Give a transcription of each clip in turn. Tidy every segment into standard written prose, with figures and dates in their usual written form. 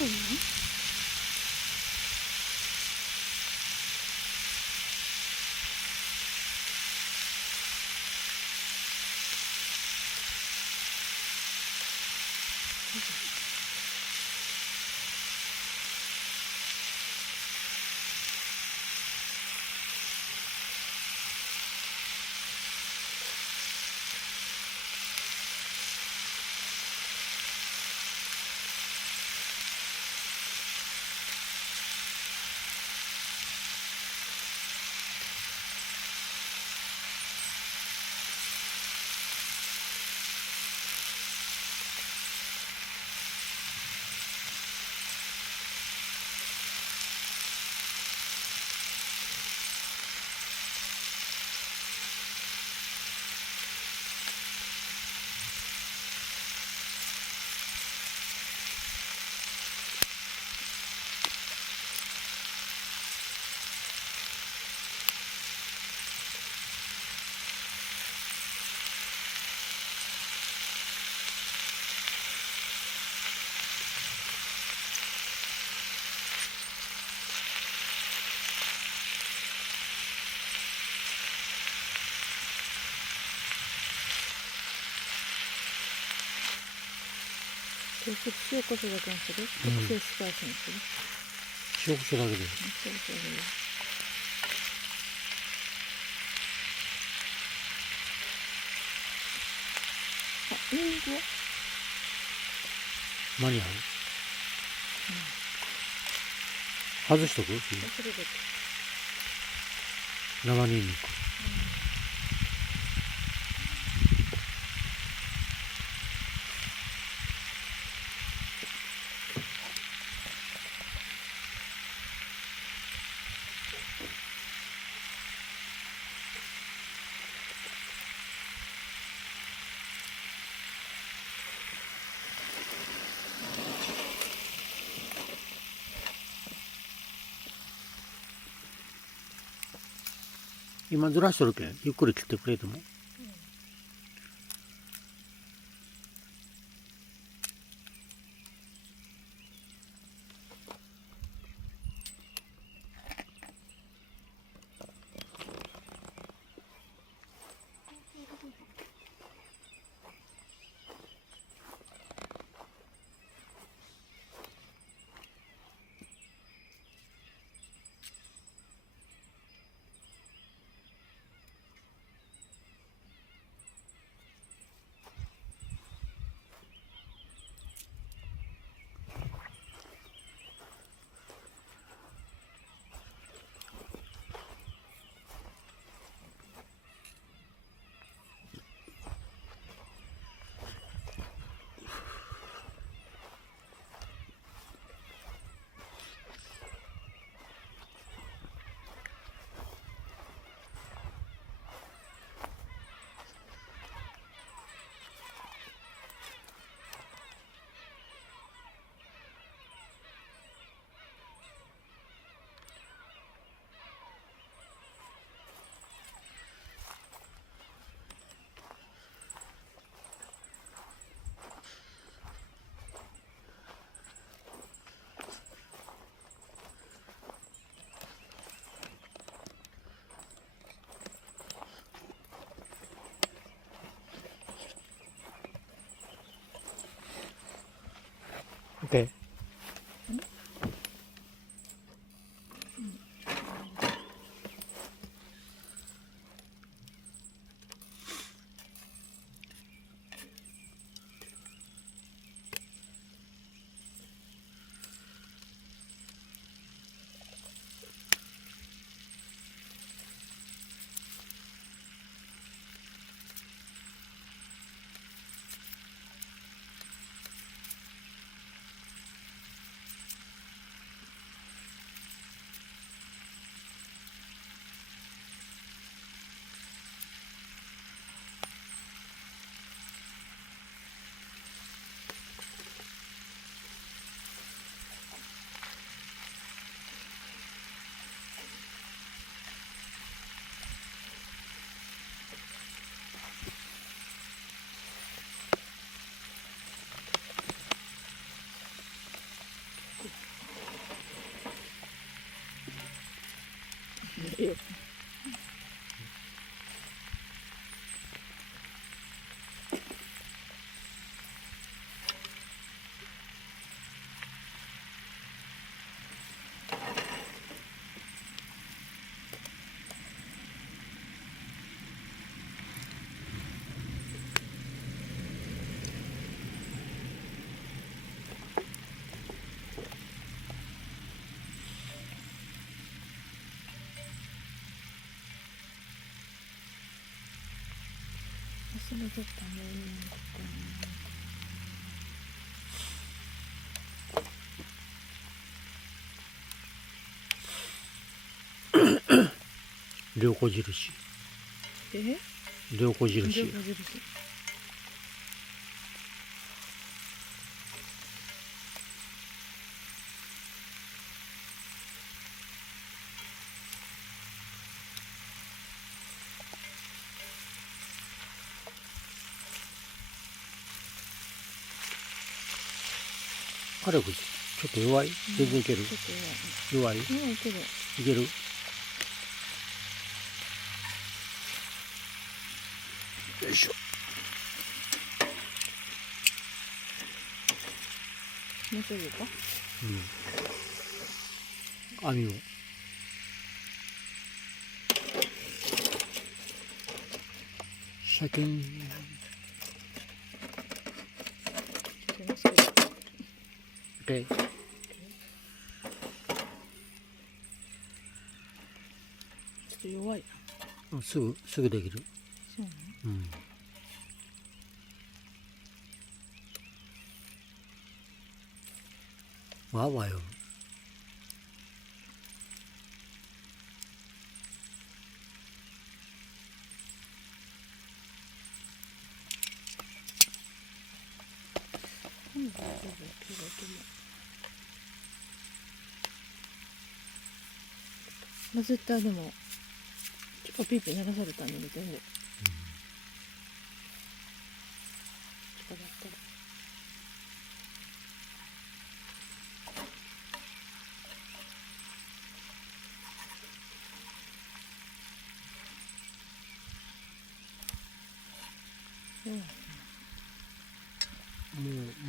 そうなの？結局塩コショウだけにする？特製スパイスにする？塩コショウだけで。塩コショウだけで。あ、ニンニクは？間に合う？外しとく？それで。生ニンニク。今ずらしとるけん、ゆっくり切ってくれても。OK。よ。忘れてたね。両子印。え？両子印。両子印。火力ちょっと弱い？全然いける？ちょっと弱い。弱い？いける。いける？よいしょ。もうちょいか？うん。網を。シャキン。OK。ちょっと弱いな。すぐできる。そうね。うん。わわよ。まあ、絶対でもピーピー流されたんで全部。力あったら。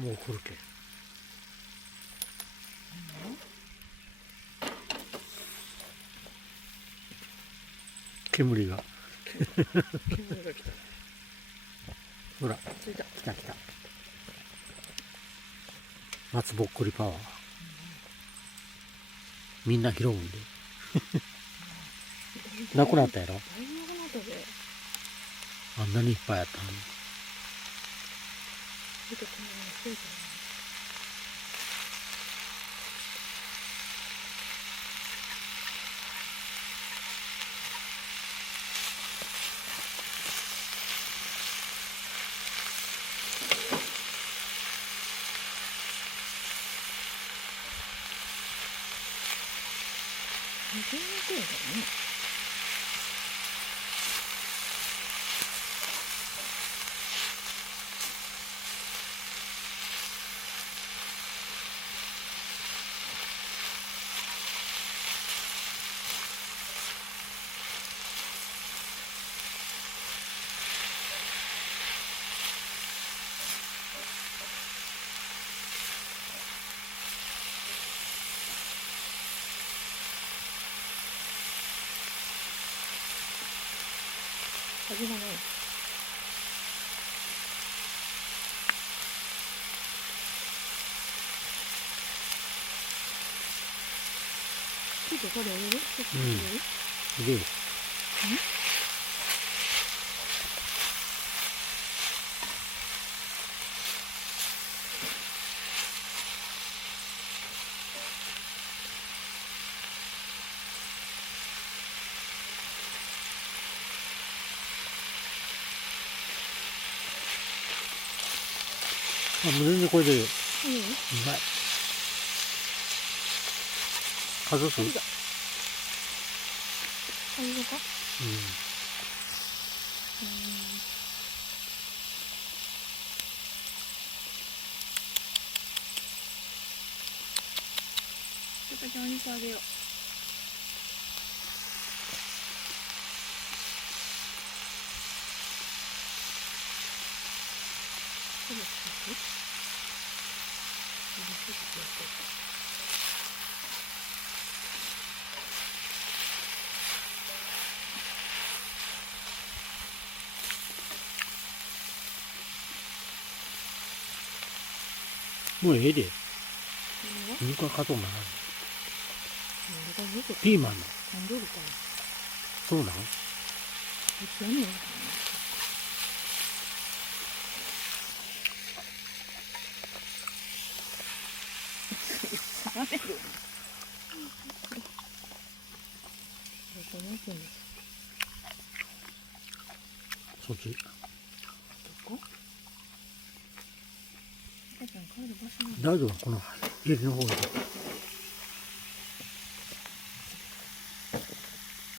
もう来るけ。煙が。煙が来た。ほら、ついた。来た来た。松ぼっくりパワー。みんな拾うんで。なくなったやろ。だいぶなくなったで。あんなにいっぱいあったのに。ちょっとこのままついたな。全然くらいだよね。味がない。ちょっとこれ入れる？ちょっと入れる？入れよう。あ、もう全然これでいいよ。うまい。外す？ありがとう。ちょっとじゃあお肉あげよう。もうええで。何が肉はかとうならん。何が肉ピーマンの。タンドリーかな。そうなん？いつやねん。やめろ。どこに行くんですか？そっち。どこ？赤ちゃん帰る場所なんだ。大丈夫？この襟の方で。